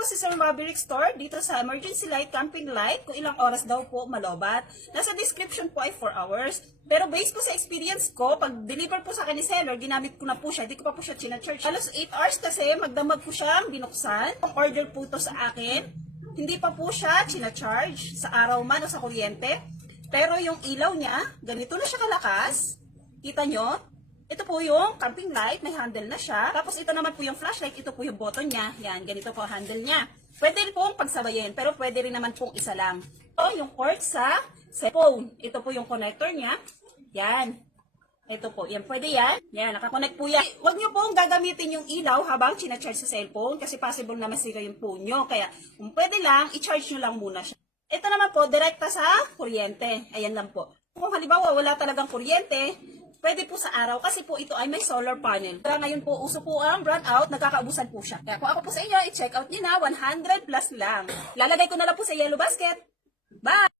po si Sir Maverick Store dito sa emergency light, camping light, kung ilang oras daw po malobat. Nasa description po ay 4 hours. Pero based po sa experience ko, pag deliver po sa akin ni seller, ginamit ko na po siya, di ko pa po siya china-charge. Halos 8 hours kasi magdamag po siya binuksan. Ang order po to sa akin, hindi pa po siya china-charge sa araw man o sa kuryente. Pero yung ilaw niya, ganito na siya kalakas. Kita nyo? Ito po yung camping light, may handle na siya. Tapos ito naman po yung flashlight, ito po yung button niya. Yan, ganito po ang handle niya. Pwede rin pong pagsabayin, pero pwede rin naman pong isa lang. Ito yung cord sa cellphone. Ito po yung connector niya. Yan. Ito po, yan, pwede yan. Yan, nakakonect po yan. Huwag nyo pong gagamitin yung ilaw habang sinacharge sa cellphone kasi possible na masira yung phone nyo. Kaya kung pwede lang, i-charge nyo lang muna siya. Ito naman po, direkta sa kuryente. Ayan lang po. Kung halimbawa wala talagang kuryente, pwede po sa araw kasi po ito ay may solar panel. Kaya ngayon po, uso po ang brownout, nagkakaubusan po siya. Kaya kung ako po sa inyo, i-check out nyo na, 100 plus lang. Lalagay ko na lang po sa yellow basket. Bye!